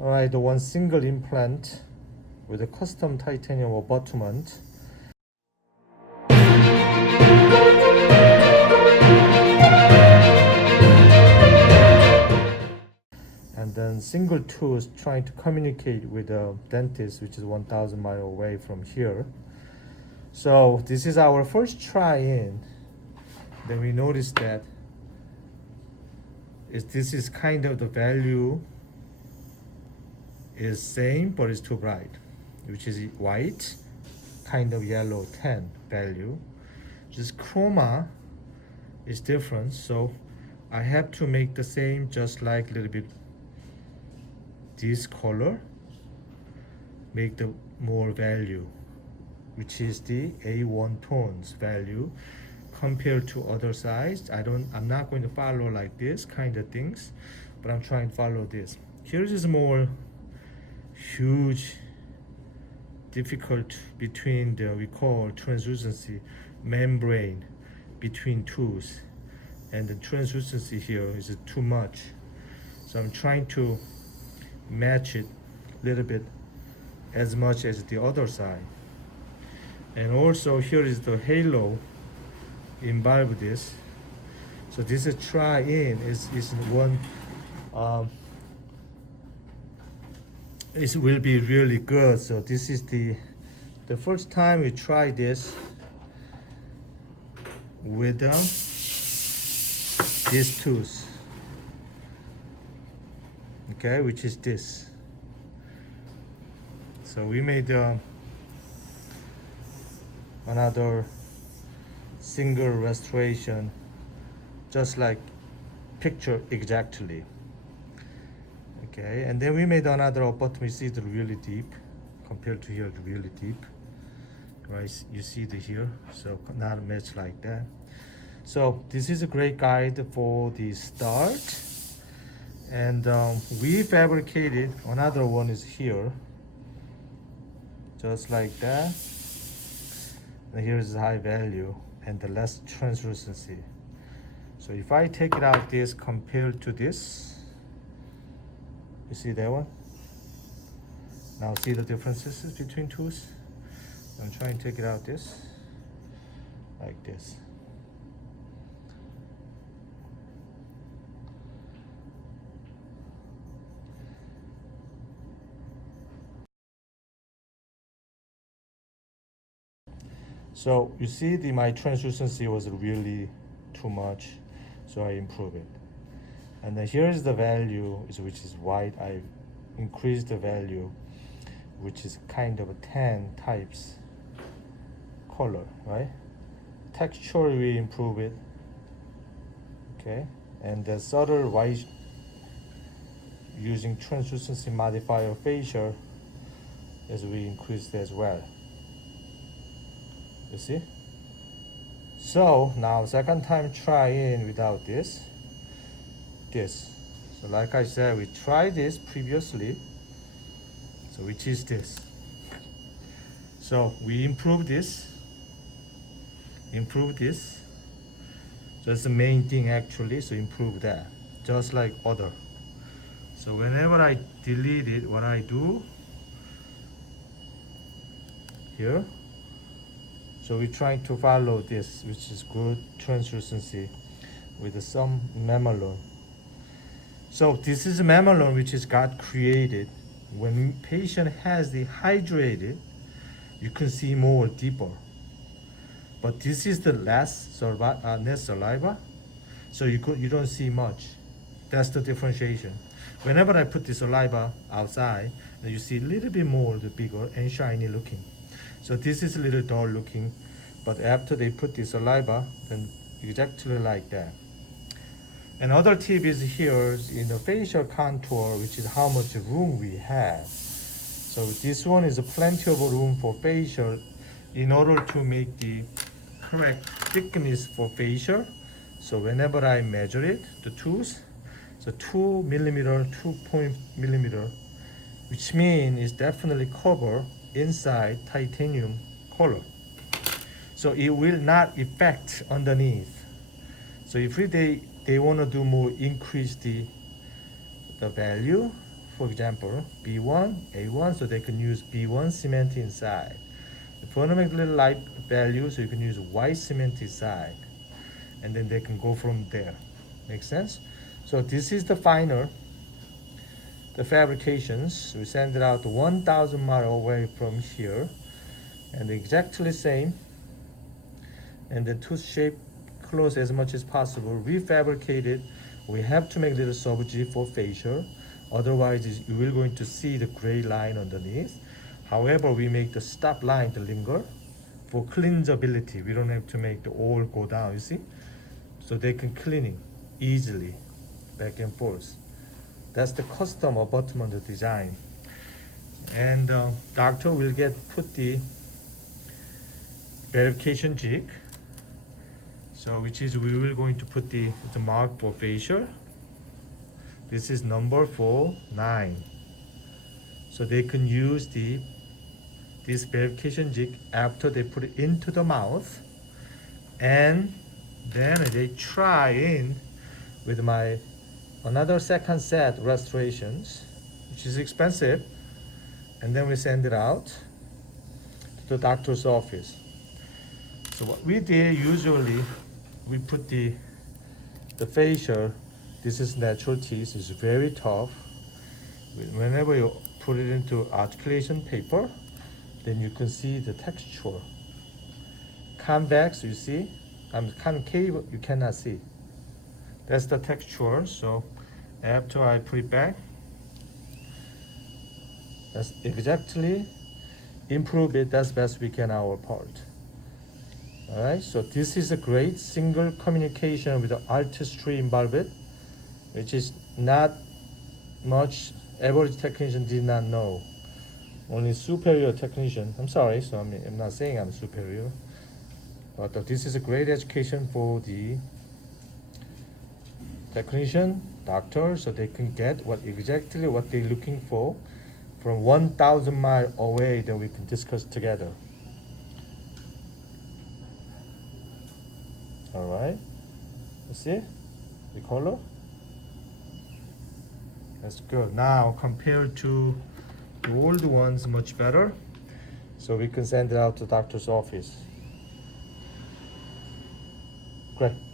Alright, the one single implant with a custom titanium abutment. And then single tooth trying to communicate with a dentist which is 1,000 miles away from here. So this is our first try in. Then we noticed that this is kind of the value is same but it's too bright, which is white, kind of yellow 10 value. Just chroma is different, so I have to make the same, just like a little bit this color, make the more value, which is the A1 tones value compared to other sides. I'm not going to follow like this kind of things, but I'm trying to follow this. Here is more huge difficult between the we call translucency membrane between tooth, and the translucency here is too much, so I'm trying to match it a little bit as much as the other side. And also here is the halo involved this, so this is try in is one it will be really good. So this is the first time we try this with this tooth, okay, which is this. So we made another single restoration, just like picture exactly. Okay, and then we made another abutment. You see, it's really deep compared to here, really deep. Right, you see the here, so not much like that. So this is a great guide for the start. And we fabricated another one is here, just like that. And here is high value and the less translucency. So if I take it out this compared to this, you see that one? Now see the differences between tools? I'm trying to take it out this, like this. So you see my translucency was really too much, so I improve it. And then here is the value, which is white. I increased the value, which is kind of a 10 types color, right? Texture, we improve it, okay? And the subtle white using translucency modifier facial, as we increased as well. You see? So now second time try in without this. So like I said, we tried this previously, so which is this. So we improve this. That's the main thing actually, so improve that, just like other. So whenever I delete it, what I do here, so we're trying to follow this, which is good translucency with some mamelon. So this is a mamelon which is got created. When patient has the hydrated, you can see more deeper. But this is the less saliva, so you don't see much. That's the differentiation. Whenever I put the saliva outside, you see a little bit more the bigger and shiny looking. So this is a little dull looking, but after they put the saliva, then exactly like that. Another tip is here in the facial contour, which is how much room we have. So this one is plenty of room for facial in order to make the correct thickness for facial. So whenever I measure it, the tooth, so 2 millimeter, 2 millimeter, which means it's definitely cover inside titanium color. So it will not affect underneath. So if they want to do more, increase the value for example, B1, A1, so they can use B1 cement inside. The fundamentally light value, so you can use white cement inside. And then they can go from there. Make sense? So this is the final, the fabrications. We send it out 1,000 miles away from here. And exactly same. And the tooth shape close as much as possible. Refabricate it. We have to make little sub-G for facial. Otherwise, you will going to see the gray line underneath. However, we make the stop line to linger for cleansability. We don't have to make the all go down, you see? So they can cleaning easily back and forth. That's the custom abutment design. And doctor will put the verification jig. So which is we will going to put the mark for facial. This is number 9. So they can use this verification jig after they put it into the mouth, and then they try in with my another second set restorations, which is expensive, and then we send it out to the doctor's office. So what we did, usually we put the facial. This is natural teeth. It's very tough. Whenever you put it into articulation paper, then you can see the texture. Convex, you see, concave, you cannot see. That's the texture. So after I put it back, that's exactly improve it as best we can our part. All right, so this is a great single communication with the artistry involved, which is not much average technician did not know. Only superior technician. I'm sorry, so I'm not saying I'm superior, but this is a great education for the technician, doctor, so they can get exactly what they're looking for from 1,000 miles away. Then we can discuss together. All right, you see the color. That's good. Now compared to the old ones, much better. So we can send it out to doctor's office. Great.